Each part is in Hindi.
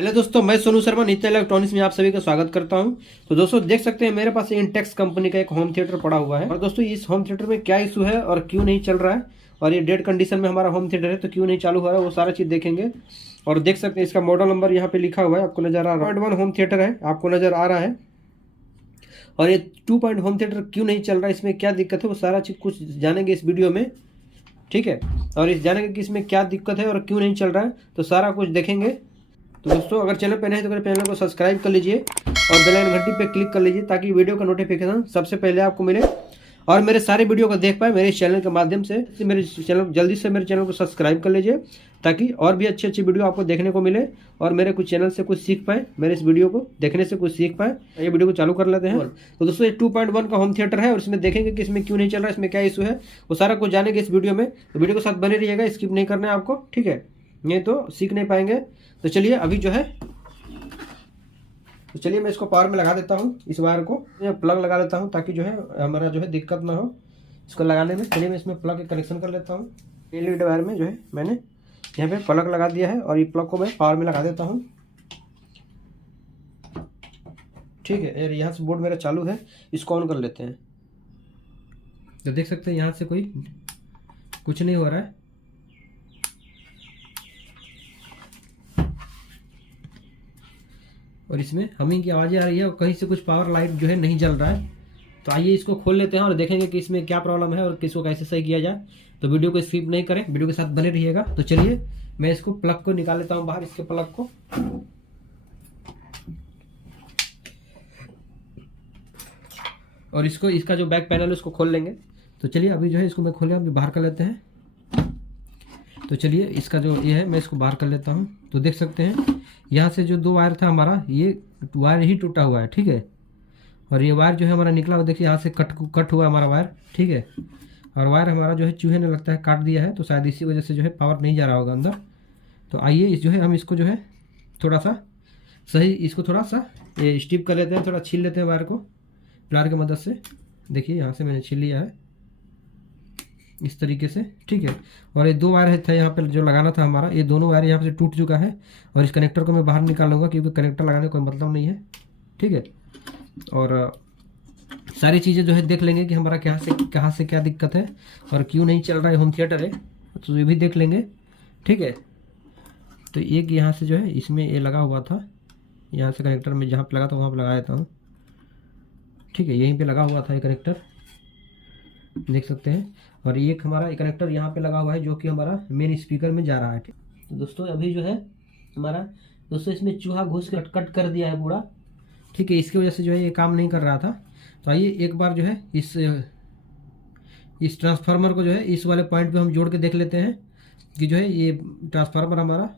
हेलो दोस्तों, मैं सोनू शर्मा नित्य इलेक्ट्रॉनिक्स में आप सभी का स्वागत करता हूं। तो दोस्तों देख सकते हैं मेरे पास इंटेक्स कंपनी का एक होम थिएटर पड़ा हुआ है। और दोस्तों इस होम थिएटर में क्या इशू है और क्यों नहीं चल रहा है, और ये डेड कंडीशन में हमारा होम थिएटर है तो क्यों नहीं चालू हो रहा है, वो सारा चीज़ देखेंगे। और देख सकते हैं इसका मॉडल नंबर यहाँ पे लिखा हुआ है, आपको नजर आ रहा है। 1 होम थिएटर है, आपको नजर आ रहा है। और ये 2 होम थिएटर क्यों नहीं चल रहा है, इसमें क्या दिक्कत है, वो सारा चीज़ कुछ जानेंगे इस वीडियो में, ठीक है। और इस जानेंगे कि इसमें क्या दिक्कत है और क्यों नहीं चल रहा है, तो सारा कुछ देखेंगे। तो दोस्तों अगर चैनल पे नए हैं तो चैनल को सब्सक्राइब कर लीजिए और बेल आइकन घंटी पे क्लिक कर लीजिए ताकि वीडियो का नोटिफिकेशन सबसे पहले आपको मिले और मेरे सारे वीडियो को देख पाए मेरे चैनल के माध्यम से। मेरे चैनल जल्दी से मेरे चैनल को सब्सक्राइब कर लीजिए ताकि और भी अच्छी अच्छी वीडियो आपको देखने को मिले और मेरे कुछ चैनल से कुछ सीख पाए, मेरे इस वीडियो को देखने से कुछ सीख पाए। ये वीडियो को चालू कर लेते हैं। तो दोस्तों ये 2.1 का होम थिएटर है और इसमें देखेंगे कि इसमें क्यों नहीं चल रहा है, इसमें क्या इशू है, वो सारा कुछ जानेंगे इस वीडियो में। तो वीडियो के साथ बने रहिएगा, स्किप नहीं करना है आपको, ठीक है, नहीं तो सीख नहीं पाएंगे। तो चलिए अभी जो है, तो चलिए मैं इसको पावर में लगा देता हूँ, इस वायर को मैं प्लग लगा लेता हूँ ताकि जो है हमारा जो है दिक्कत ना हो इसको लगाने में। चलिए मैं इसमें प्लग कनेक्शन कर लेता हूँ। एलईडी वायर में जो है मैंने यहाँ पे प्लग लगा दिया है और ये प्लग को मैं पावर में लगा देता हूँ, ठीक है। और यहाँ से बोर्ड मेरा चालू है, इसको ऑन कर लेते हैं। तो देख सकते हैं यहाँ से कोई कुछ नहीं हो रहा है। और इसमें हमिंग की आवाज़ें आ रही है और कहीं से कुछ पावर लाइट जो है नहीं जल रहा है। तो आइए इसको खोल लेते हैं और देखेंगे कि इसमें क्या प्रॉब्लम है और किसको कैसे सही किया जाए। तो वीडियो को स्किप नहीं करें, वीडियो के साथ बने रहिएगा। तो चलिए मैं इसको प्लग को निकाल लेता हूँ बाहर, इसके प्लग को। और इसको इसका जो बैक पैनल है उसको खोल लेंगे। तो चलिए अभी जो है इसको मैं खोले अभी बाहर कर लेते हैं। तो चलिए इसका जो ये है मैं इसको बाहर कर लेता हूँ। तो देख सकते हैं यहाँ से जो 2 वायर था हमारा, ये वायर ही टूटा हुआ है, ठीक है। और ये वायर जो है हमारा निकला हुआ, देखिए यहाँ से कट हुआ हमारा वायर, ठीक है। और वायर हमारा जो है चूहे ने लगता है काट दिया है, तो शायद इसी वजह से जो है पावर नहीं जा रहा होगा अंदर। तो आइए इस जो है हम इसको जो है थोड़ा सा सही, इसको थोड़ा सा ये स्टिप कर लेते हैं, थोड़ा छील लेते हैं वायर को प्लायर की मदद से। देखिए यहाँ से मैंने छील लिया है इस तरीके से, ठीक है। और ये 2 वायर थे यहाँ पर जो लगाना था हमारा, ये दोनों वायर यहाँ से टूट चुका है। और इस कनेक्टर को मैं बाहर निकाल लूँगा क्योंकि कनेक्टर लगाने का कोई मतलब नहीं है, ठीक है। और सारी चीज़ें जो है देख लेंगे कि हमारा कहाँ से क्या दिक्कत है और क्यों नहीं चल रहा है होम थिएटर है, तो ये भी देख लेंगे, ठीक है। तो एक यहाँ से जो है इसमें ये लगा हुआ था, यहाँ से कनेक्टर में जहाँ पर लगा था वहाँ पर लगा देता हूँ, ठीक है। यहीं पे लगा हुआ था ये कनेक्टर, देख सकते हैं। और एक हमारा कनेक्टर यहाँ पे लगा हुआ है जो कि हमारा मेन स्पीकर में जा रहा है। तो दोस्तों अभी जो है हमारा दोस्तों इसमें चूहा घुस के कट कर दिया है पूरा, ठीक है। इसकी वजह से जो है ये काम नहीं कर रहा था। तो आइए एक बार जो है इस ट्रांसफार्मर को जो है इस वाले पॉइंट पे हम जोड़ के देख लेते हैं कि जो है ये ट्रांसफार्मर हमारा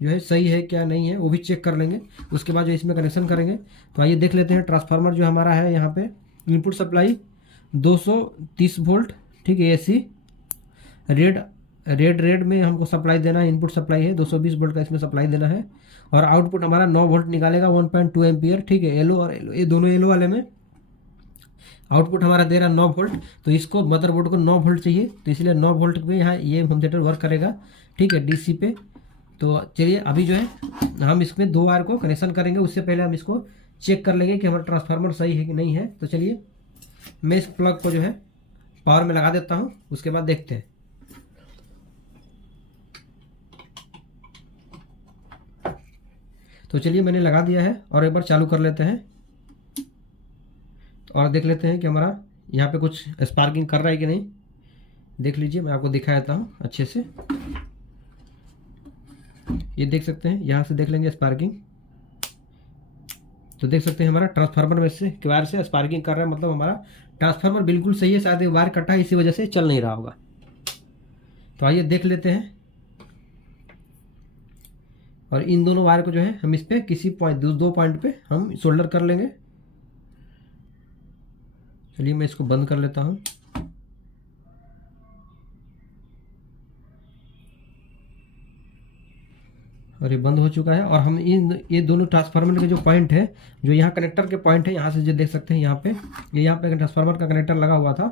जो है सही है क्या नहीं है, वो भी चेक कर लेंगे। उसके बाद जो इसमें कनेक्शन करेंगे। तो आइए देख लेते हैं ट्रांसफार्मर जो हमारा है, यहाँ पे इनपुट सप्लाई 230 वोल्ट, ठीक है। एसी रेड में हमको सप्लाई देना है, इनपुट सप्लाई है 220 वोल्ट का इसमें सप्लाई देना है। और आउटपुट हमारा 9 वोल्ट निकालेगा, 1.2 एम्पियर, ठीक है। येलो और येलो, ये दोनों येलो वाले में आउटपुट हमारा दे रहा है 9 वोल्ट। तो इसको मदरबोर्ड को 9 वोल्ट चाहिए, तो इसलिए 9 वोल्ट पे यहाँ ये होम थिएटर वर्क करेगा, ठीक है, डीसी पे। तो चलिए अभी जो है हम इसमें 2 वायर को कनेक्शन करेंगे, उससे पहले हम इसको चेक कर लेंगे कि हमारा ट्रांसफार्मर सही है कि नहीं है। तो चलिए मैं इस प्लग को जो है पावर में लगा देता हूँ, उसके बाद देखते हैं। तो चलिए मैंने लगा दिया है और एक बार चालू कर लेते हैं और देख लेते हैं कि हमारा यहाँ पे कुछ स्पार्किंग कर रहा है कि नहीं। देख लीजिए, मैं आपको दिखा देता हूँ अच्छे से। ये देख सकते हैं, यहाँ से देख लेंगे स्पार्किंग। तो देख सकते हैं हमारा ट्रांसफार्मर में से वायर से स्पार्किंग कर रहा है, मतलब हमारा ट्रांसफार्मर बिल्कुल सही है। शायद वायर कटा है, इसी वजह से चल नहीं रहा होगा। तो आइए देख लेते हैं। और इन दोनों वायर को जो है हम इस पे किसी पॉइंट 2 पॉइंट पे हम सोल्डर कर लेंगे। चलिए मैं इसको बंद कर लेता हूँ। और ये बंद हो चुका है। और हम ये दोनों ट्रांसफार्मर के जो पॉइंट है, जो यहाँ कनेक्टर के पॉइंट है, यहाँ से जो देख सकते हैं यहाँ पे यहाँ पे ट्रांसफार्मर का कनेक्टर लगा हुआ था।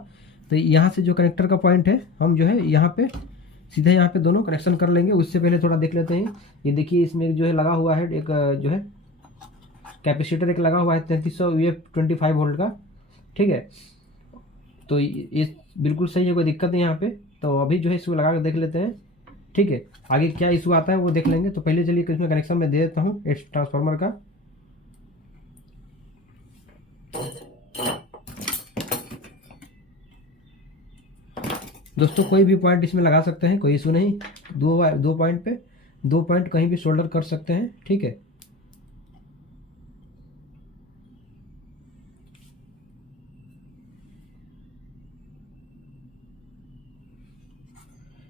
तो यहाँ से जो कनेक्टर का पॉइंट है हम जो है यहाँ पे सीधा यहाँ पे दोनों कनेक्शन कर लेंगे। उससे पहले थोड़ा देख लेते हैं। ये देखिए इसमें जो है लगा हुआ है एक जो है कैपेसिटर एक लगा हुआ है 3300 UF 25 वोल्ट का, ठीक है। तो ये बिल्कुल सही है, कोई दिक्कत नहीं यहाँ पे। तो अभी जो है इसको लगा कर देख लेते हैं, ठीक है। आगे क्या इशू आता है वो देख लेंगे। तो पहले चलिए इसमें कनेक्शन में दे देता हूँ इस ट्रांसफार्मर का। दोस्तों कोई भी पॉइंट इसमें लगा सकते हैं, कोई इशू नहीं। दो पॉइंट पे 2 पॉइंट कहीं भी सोल्डर कर सकते हैं, ठीक है।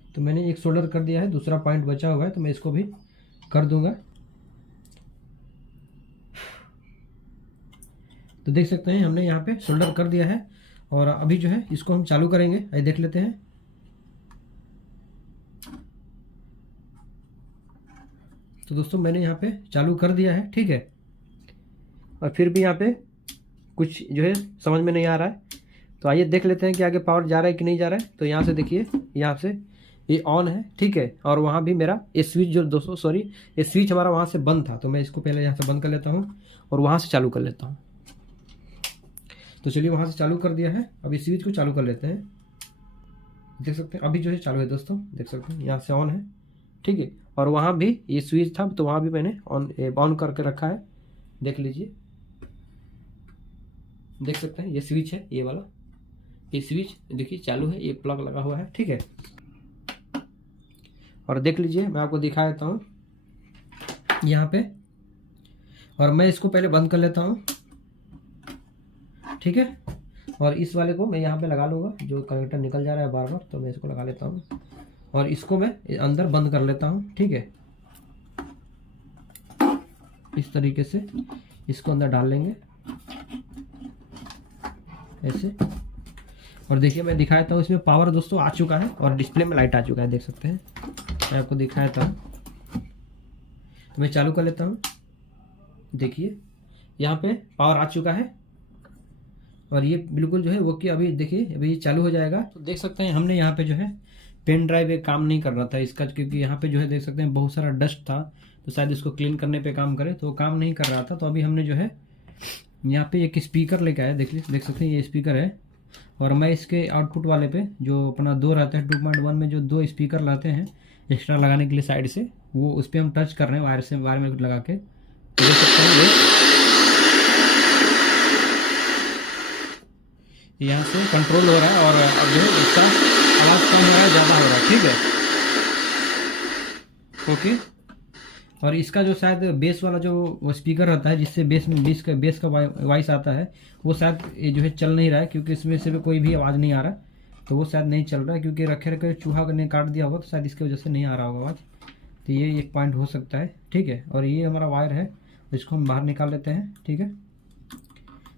तो मैंने एक सोल्डर कर दिया है, दूसरा पॉइंट बचा हुआ है तो मैं इसको भी कर दूंगा। तो देख सकते हैं हमने यहाँ पे सोल्डर कर दिया है। और अभी जो है इसको हम चालू करेंगे, आइए देख लेते हैं। तो दोस्तों मैंने यहाँ पे चालू कर दिया है, ठीक है। और फिर भी यहाँ पे कुछ जो है समझ में नहीं आ रहा है। तो आइए देख लेते हैं कि आगे पावर जा रहा है कि नहीं जा रहा है। तो यहाँ से देखिए, यहाँ से ये ऑन है, ठीक है। और वहाँ भी मेरा ये स्विच जो दोस्तों सॉरी ये स्विच हमारा वहाँ से बंद था। तो मैं इसको पहले यहाँ से बंद कर लेता हूँ और वहाँ से चालू कर लेता हूँ। तो चलिए वहाँ से चालू कर दिया है। अब इस स्विच को चालू कर लेते हैं। देख सकते हैं अभी जो है चालू है दोस्तों, देख सकते हैं यहाँ से ऑन है, ठीक है। और वहाँ भी ये स्विच था तो वहाँ भी मैंने ऑन करके रखा है, देख लीजिए। देख सकते हैं ये स्विच है, ये वाला ये स्विच देखिए चालू है, ये प्लग लगा हुआ है, ठीक है। और देख लीजिए मैं आपको दिखा देता हूँ यहाँ पे। और मैं इसको पहले बंद कर लेता हूँ, ठीक है। और इस वाले को मैं यहाँ पे लगा लूँगा, जो कनेक्टर निकल जा रहा है बार बार, तो मैं इसको लगा लेता हूँ। और इसको मैं अंदर बंद कर लेता हूँ, ठीक है। इस तरीके से इसको अंदर डाल लेंगे ऐसे। और देखिए मैं दिखाया था इसमें पावर दोस्तों आ चुका है और डिस्प्ले में लाइट आ चुका है, देख सकते हैं। मैं आपको दिखाया था, तो मैं चालू कर लेता हूँ। देखिए यहाँ पे पावर आ चुका है और ये बिल्कुल जो है वो कि अभी देखिए अभी ये चालू हो जाएगा। तो देख सकते हैं हमने यहाँ पे जो है पेन ड्राइव एक काम नहीं कर रहा था इसका, क्योंकि यहाँ पे जो है देख सकते हैं बहुत सारा डस्ट था, तो शायद इसको क्लीन करने पे काम करे, तो काम नहीं कर रहा था। तो अभी हमने जो है यहाँ पे एक स्पीकर लेके आया, देख सकते हैं ये स्पीकर है। और मैं इसके आउटपुट वाले पे जो अपना 2 रहता है 2.1 में जो 2 स्पीकर लाते हैं एक्स्ट्रा लगाने के लिए साइड से, वो उस पर हम टच कर रहे हैं वायर में लगा के। तो देख सकते हैं ये यहाँ से कंट्रोल हो रहा है। और अब जो है इसका आवाज़ कम हो रहा है, ज़्यादा हो रहा है, ठीक है, ओके। और इसका जो शायद बेस वाला जो स्पीकर रहता है जिससे बेस का वॉइस आता है, वो शायद ये जो है चल नहीं रहा है, क्योंकि इसमें से कोई भी आवाज़ नहीं आ रहा है। तो वो शायद नहीं चल रहा है, क्योंकि रखे चूहा ने काट दिया होगा, तो शायद इसकी वजह से नहीं आ रहा होगा आवाज़। तो ये एक पॉइंट हो सकता है, ठीक है। और ये हमारा वायर है, इसको हम बाहर निकाल लेते हैं, ठीक है।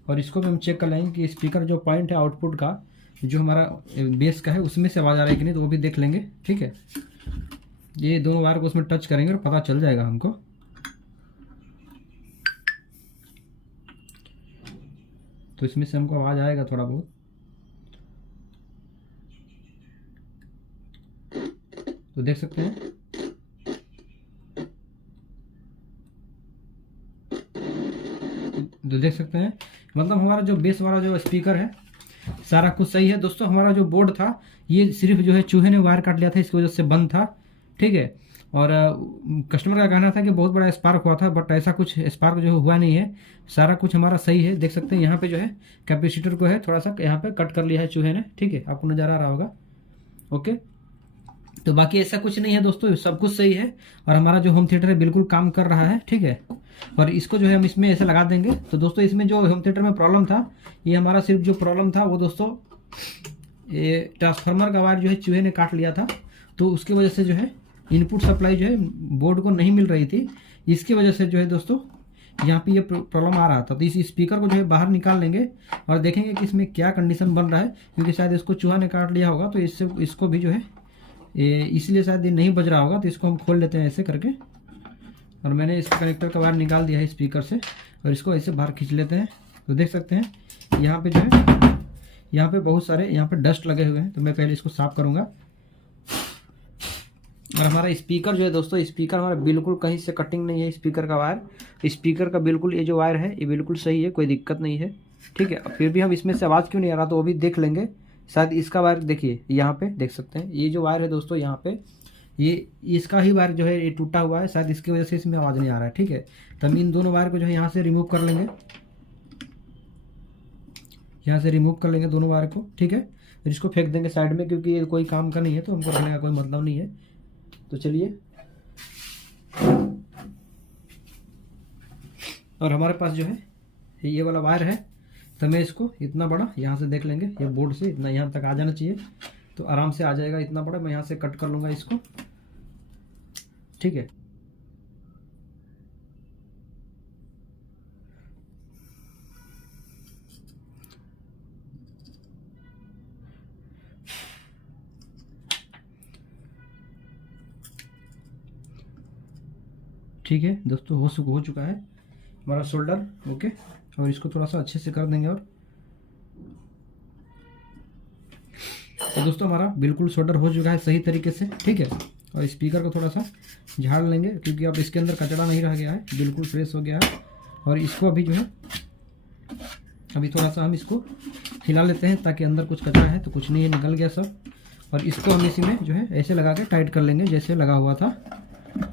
और इसको भी हम चेक कर लेंगे कि स्पीकर जो पॉइंट है आउटपुट का जो हमारा बेस का है उसमें से आवाज़ आ रहा है कि नहीं, तो वो भी देख लेंगे, ठीक है। ये दोनों वायर को उसमें टच करेंगे और पता चल जाएगा हमको। तो इसमें से हमको आवाज़ आएगा थोड़ा बहुत। तो देख सकते हैं मतलब हमारा जो बेस वाला जो स्पीकर है सारा कुछ सही है दोस्तों। हमारा जो बोर्ड था ये सिर्फ जो है चूहे ने वायर काट लिया था, इसकी वजह से बंद था, ठीक है। और कस्टमर का कहना था कि बहुत बड़ा स्पार्क हुआ था, बट ऐसा कुछ स्पार्क जो हुआ नहीं है, सारा कुछ हमारा सही है। देख सकते हैं यहाँ पे जो है कैपेसिटर को है थोड़ा सा यहाँ पे कट कर लिया है चूहे ने, ठीक है, आपको नजर आ रहा होगा, ओके। तो बाकी ऐसा कुछ नहीं है दोस्तों, सब कुछ सही है। और हमारा जो होम थिएटर है बिल्कुल काम कर रहा है, ठीक है। और इसको जो है हम इसमें ऐसे लगा देंगे। तो दोस्तों इसमें जो होम थिएटर में प्रॉब्लम था, ये हमारा सिर्फ जो प्रॉब्लम था वो दोस्तों ये ट्रांसफार्मर का वायर जो है चूहे ने काट लिया था, तो उसकी वजह से जो है इनपुट सप्लाई जो है बोर्ड को नहीं मिल रही थी। इसकी वजह से जो है दोस्तों यहाँ पे ये प्रॉब्लम आ रहा था। तो इस स्पीकर को जो है बाहर निकाल लेंगे और देखेंगे कि इसमें क्या कंडीशन बन रहा है, क्योंकि शायद इसको चूहा ने काट लिया होगा, तो इसको भी जो है इसलिए शायद ये नहीं बज रहा होगा। तो इसको हम खोल लेते हैं ऐसे करके। और मैंने इस कनेक्टर का वायर निकाल दिया है स्पीकर से, और इसको ऐसे बाहर खींच लेते हैं। तो देख सकते हैं यहाँ पे जो है यहाँ पे बहुत सारे यहाँ पे डस्ट लगे हुए हैं। तो मैं पहले इसको साफ करूँगा। और हमारा स्पीकर जो है दोस्तों, स्पीकर हमारा बिल्कुल कहीं से कटिंग नहीं है। स्पीकर का वायर, स्पीकर का बिल्कुल ये जो वायर है ये बिल्कुल सही है, कोई दिक्कत नहीं है, ठीक है। फिर भी हम इसमें से आवाज़ क्यों नहीं आ रहा तो वो भी देख लेंगे। शायद इसका वायर देखिए यहाँ पे देख सकते हैं, ये जो वायर है दोस्तों यहाँ पे, ये इसका ही वायर जो है ये टूटा हुआ है, शायद इसकी वजह से इसमें आवाज़ नहीं आ रहा है, ठीक है। तो हम इन दोनों वायर को जो है यहाँ से रिमूव कर लेंगे, यहाँ से रिमूव कर लेंगे दोनों वायर को, ठीक है। फिर इसको फेंक देंगे साइड में, क्योंकि ये कोई काम का नहीं है तो हमको रखने का कोई मतलब नहीं है। तो चलिए, और हमारे पास जो है ये वाला वायर है, तो मैं इसको इतना बड़ा यहाँ से देख लेंगे, ये बोर्ड से इतना यहाँ तक आ जाना चाहिए, तो आराम से आ जाएगा इतना बड़ा। मैं यहाँ से कट कर लूँगा इसको, ठीक है। ठीक है दोस्तों, हो चुका है हमारा शोल्डर, ओके। और इसको थोड़ा सा अच्छे से कर देंगे। और तो दोस्तों हमारा बिल्कुल शोल्डर हो चुका है सही तरीके से, ठीक है। और स्पीकर को थोड़ा सा झाड़ लेंगे, क्योंकि अब इसके अंदर कचरा नहीं रह गया है, बिल्कुल फ्रेश हो गया है। और इसको अभी जो है अभी थोड़ा सा हम इसको हिला लेते हैं, ताकि अंदर कुछ कचरा है तो कुछ नहीं है, निकल गया सब। और इसको हम इसी में जो है ऐसे लगा के टाइट कर लेंगे जैसे लगा हुआ था,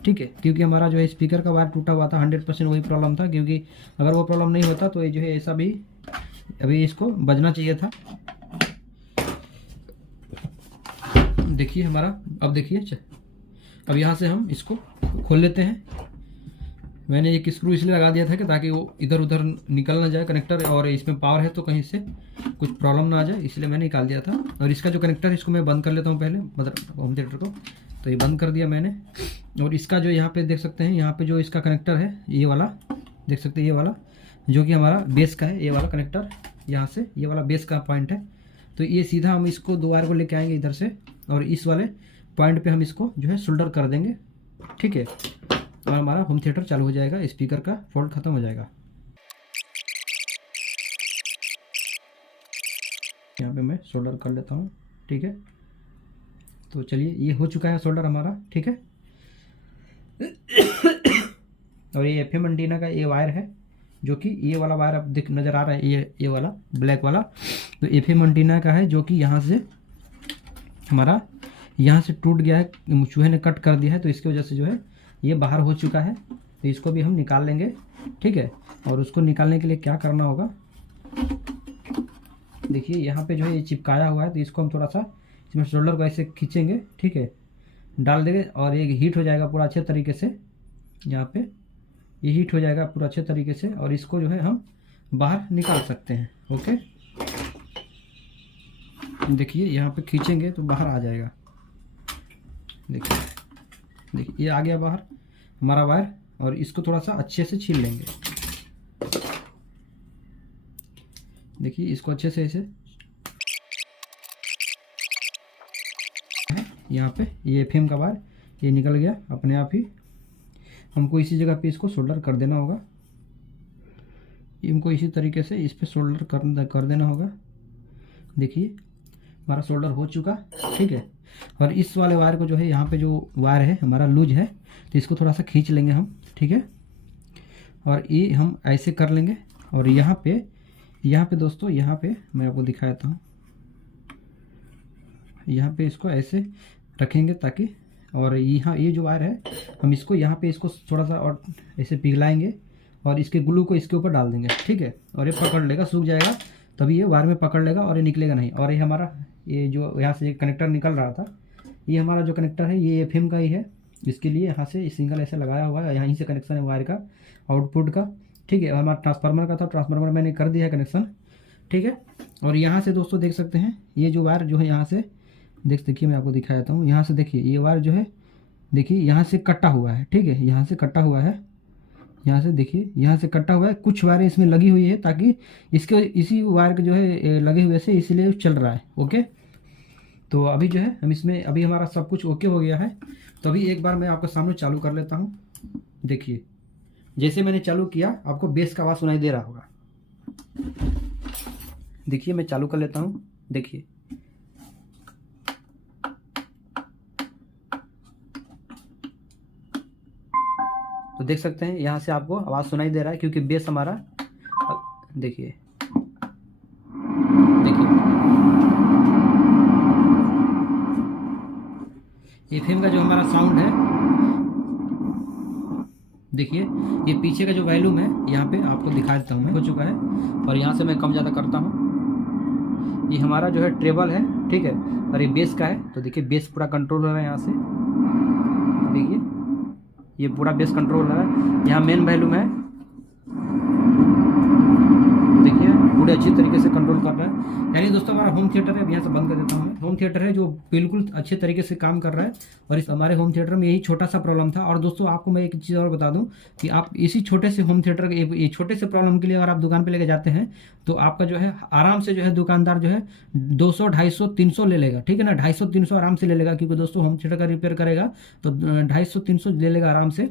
ठीक है। क्योंकि हमारा जो है स्पीकर का वायर टूटा हुआ था, 100% वही प्रॉब्लम था। क्योंकि अगर वो प्रॉब्लम नहीं होता तो ये जो है ऐसा भी अभी इसको बजना चाहिए था। देखिए हमारा, अब देखिए, अब यहाँ से हम इसको खोल लेते हैं। मैंने एक स्क्रू इसलिए लगा दिया था कि ताकि वो इधर उधर निकल ना जाए कनेक्टर, और इसमें पावर है तो कहीं से कुछ प्रॉब्लम ना आ जाए, इसलिए मैंने निकाल दिया था। और इसका जो कनेक्टर है इसको मैं बंद कर लेता हूँ पहले, मतलब होम थिएटर को, तो ये बंद कर दिया मैंने। और इसका जो यहाँ पे देख सकते हैं, यहाँ पे जो इसका कनेक्टर है ये वाला देख सकते हैं, ये वाला जो कि हमारा बेस का है, ये वाला कनेक्टर यहाँ से, ये वाला बेस का पॉइंट है। तो ये सीधा हम इसको दो वायर को लेके आएंगे इधर से, और इस वाले पॉइंट पे हम इसको जो है शोल्डर कर देंगे, ठीक है। और हमारा होम थिएटर चालू हो जाएगा, स्पीकर का फॉल्ट खत्म हो जाएगा। यहाँ पे मैं शोल्डर कर लेता हूँ, ठीक है। तो चलिए, ये हो चुका है शोल्डर हमारा, ठीक है। और ये FM एंटीना का ये वायर है, जो कि ये वाला वायर अब दिख नज़र आ रहा है, ये वाला ब्लैक वाला, तो FM एंटीना का है, जो कि यहाँ से हमारा यहाँ से टूट गया है, चूहे ने कट कर दिया है, तो इसकी वजह से जो है ये बाहर हो चुका है। तो इसको भी हम निकाल लेंगे, ठीक है। और उसको निकालने के लिए क्या करना होगा, देखिए यहाँ पे जो है ये चिपकाया हुआ है, तो इसको हम थोड़ा सा इसमें शोल्डर को ऐसे खींचेंगे, ठीक है, डाल देंगे, और ये हीट हो जाएगा पूरा अच्छे तरीके से। यहाँ पे ये हीट हो जाएगा पूरा अच्छे तरीके से, और इसको जो है हम बाहर निकाल सकते हैं, ओके। देखिए यहाँ पे खींचेंगे तो बाहर आ जाएगा, देखिए ये आ गया बाहर हमारा वायर। और इसको थोड़ा सा अच्छे से छील लेंगे, देखिए इसको अच्छे से ऐसे, यहाँ पे ये FM का वायर ये निकल गया अपने आप ही। हमको इसी जगह पे इसको सोल्डर कर देना होगा, इनको इसी तरीके से इस पे सोल्डर कर देना होगा। देखिए हमारा सोल्डर हो चुका, ठीक है। और इस वाले वायर को जो है, यहाँ पे जो वायर है हमारा लूज है, तो इसको थोड़ा सा खींच लेंगे हम, ठीक है। और ये हम ऐसे कर लेंगे। और यहाँ पे दोस्तों, यहाँ पे मैं आपको दिखा देता हूँ, यहाँ पे इसको ऐसे रखेंगे ताकि, और यहाँ ये जो वायर है हम इसको यहाँ पे इसको थोड़ा सा और ऐसे पिघलाएंगे, और इसके ग्लू को इसके ऊपर डाल देंगे, ठीक है। और ये पकड़ लेगा, सूख जाएगा तभी ये वायर में पकड़ लेगा, और ये निकलेगा नहीं। और ये हमारा ये जो यहाँ से कनेक्टर निकल रहा था, ये हमारा जो कनेक्टर है ये FM का ही है, इसके लिए यहाँ से सिंगल ऐसे लगाया हुआ है, यहीं से कनेक्शन है वायर का आउटपुट का, ठीक है। हमारा ट्रांसफार्मर का था, ट्रांसफार्मर मैंने कर दिया है कनेक्शन, ठीक है। और यहाँ से दोस्तों देख सकते हैं, ये जो वायर जो है यहाँ से देखिए, मैं आपको दिखा देता हूँ। यहाँ से देखिए ये वायर जो है, देखिए यहाँ से कटा हुआ है, ठीक है, यहाँ से कटा हुआ है, यहाँ से देखिए यहाँ से कटा हुआ है। कुछ वायर इसमें लगी हुई है, ताकि इसके इसी वायर के जो है लगे हुए से इसलिए चल रहा है, ओके। तो अभी जो है हम इसमें, अभी हमारा सब कुछ ओके हो गया है। तो अभी एक बार मैं आपके सामने चालू कर लेता हूँ। देखिए जैसे मैंने चालू किया, आपको बेस का आवाज़ सुनाई दे रहा होगा। देखिए मैं चालू कर लेता हूँ, देखिए देख सकते हैं यहाँ से आपको आवाज़ सुनाई दे रहा है, क्योंकि बेस हमारा देखिए देखिए एफएम का जो हमारा साउंड है, देखिए ये पीछे का जो वॉल्यूम है यहाँ पे आपको दिखा देता हूँ मैं, हो चुका है। और यहाँ से मैं कम ज़्यादा करता हूँ। ये हमारा जो है ट्रेबल है, ठीक है, और ये बेस का है। तो देखिए बेस पूरा कंट्रोल हो रहा है यहाँ से, देखिए ये पूरा बेस कंट्रोल हो रहा है। यहाँ मेन वॉल्यूम है, देखिए पूरे अच्छी तरीके से कंट्रोल कर रहा है। यानी दोस्तों हमारा होम थिएटर है, अब यहाँ से बंद कर देता हूँ मैं। होम थिएटर है जो बिल्कुल अच्छे तरीके से काम कर रहा है, और इस हमारे होम थिएटर में यही छोटा सा प्रॉब्लम था। और दोस्तों आपको मैं एक चीज़ और बता दूं कि आप इसी छोटे से होम थिएटर के ये छोटे से प्रॉब्लम के लिए अगर आप दुकान पे लेके जाते हैं तो आपका जो है आराम से जो है दुकानदार जो है 200, 250, 300 ले लेगा, ठीक है ना। 250, 300 आराम से ले लेगा, क्योंकि दोस्तों होम थिएटर का रिपेयर करेगा तो 250, 300 ले लेगा आराम से।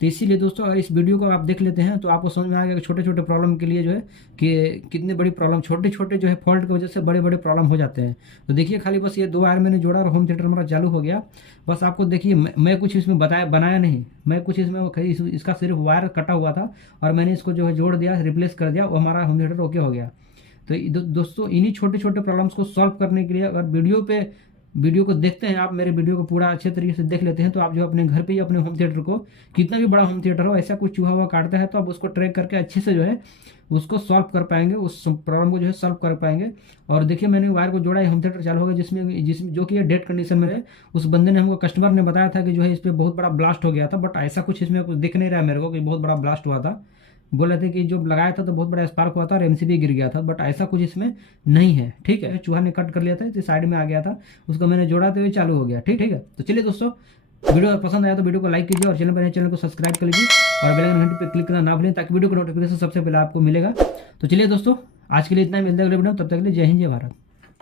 तो इसीलिए दोस्तों अगर इस वीडियो को आप देख लेते हैं तो आपको समझ में आ गया कि छोटे छोटे प्रॉब्लम के लिए जो है कि कितनी बड़ी प्रॉब्लम, छोटे छोटे जो है फॉल्ट की वजह से बड़े बड़े प्रॉब्लम हो जाते हैं। तो देखिए खाली बस ये 2 वायर मैंने जोड़ा और होम थिएटर हमारा चालू हो गया। बस आपको देखिए मैं कुछ इसमें बनाया नहीं, मैं कुछ इसमें इसका सिर्फ वायर कटा हुआ था और मैंने इसको जो है जोड़ दिया, रिप्लेस कर दिया, वो हमारा होम थिएटर ओके हो गया। तो दोस्तों इन्हीं छोटे छोटे प्रॉब्लम्स को सॉल्व करने के लिए अगर वीडियो को देखते हैं आप, मेरे वीडियो को पूरा अच्छे तरीके से देख लेते हैं, तो आप जो अपने घर पे ही अपने होम थिएटर को, कितना भी बड़ा होम थिएटर हो, ऐसा कुछ चूहा हुआ काटता है तो आप उसको ट्रैक करके अच्छे से जो है उसको सॉल्व कर पाएंगे, उस प्रॉब्लम को जो है सॉल्व कर पाएंगे। और देखिए मैंने वायर को जोड़ा है, होम थिएटर चालू हो गया, जिसमें जो कि ये डेड कंडीशन में है। उस बंदे ने हमको, कस्टमर ने बताया था कि जो है इस पर बहुत बड़ा ब्लास्ट हो गया था, बट ऐसा कुछ इसमें कुछ दिख नहीं रहा है मेरे को कि बहुत बड़ा ब्लास्ट हुआ था। बोल रहे थे कि जो लगाया था तो बहुत बड़ा स्पार्क हुआ था और एमसीबी गिर गया था, बट ऐसा कुछ इसमें नहीं है, ठीक है। चूहा ने कट कर लिया था, तो साइड में आ गया था, उसको मैंने जोड़ा तो ये चालू हो गया, ठीक है। तो चलिए दोस्तों, वीडियो पसंद आया तो वीडियो को लाइक कीजिए और चैनल को सब्सक्राइब कर लीजिए और बेल आइकन घंटी पर क्लिक करना ना भूलें, ताकि वीडियो का नोटिफिकेशन सबसे पहले आपको मिलेगा। तो चलिए दोस्तों, आज के लिए इतना ही, मिलता है अगले वीडियो में, तब तक के लिए जय हिंद, जय भारत।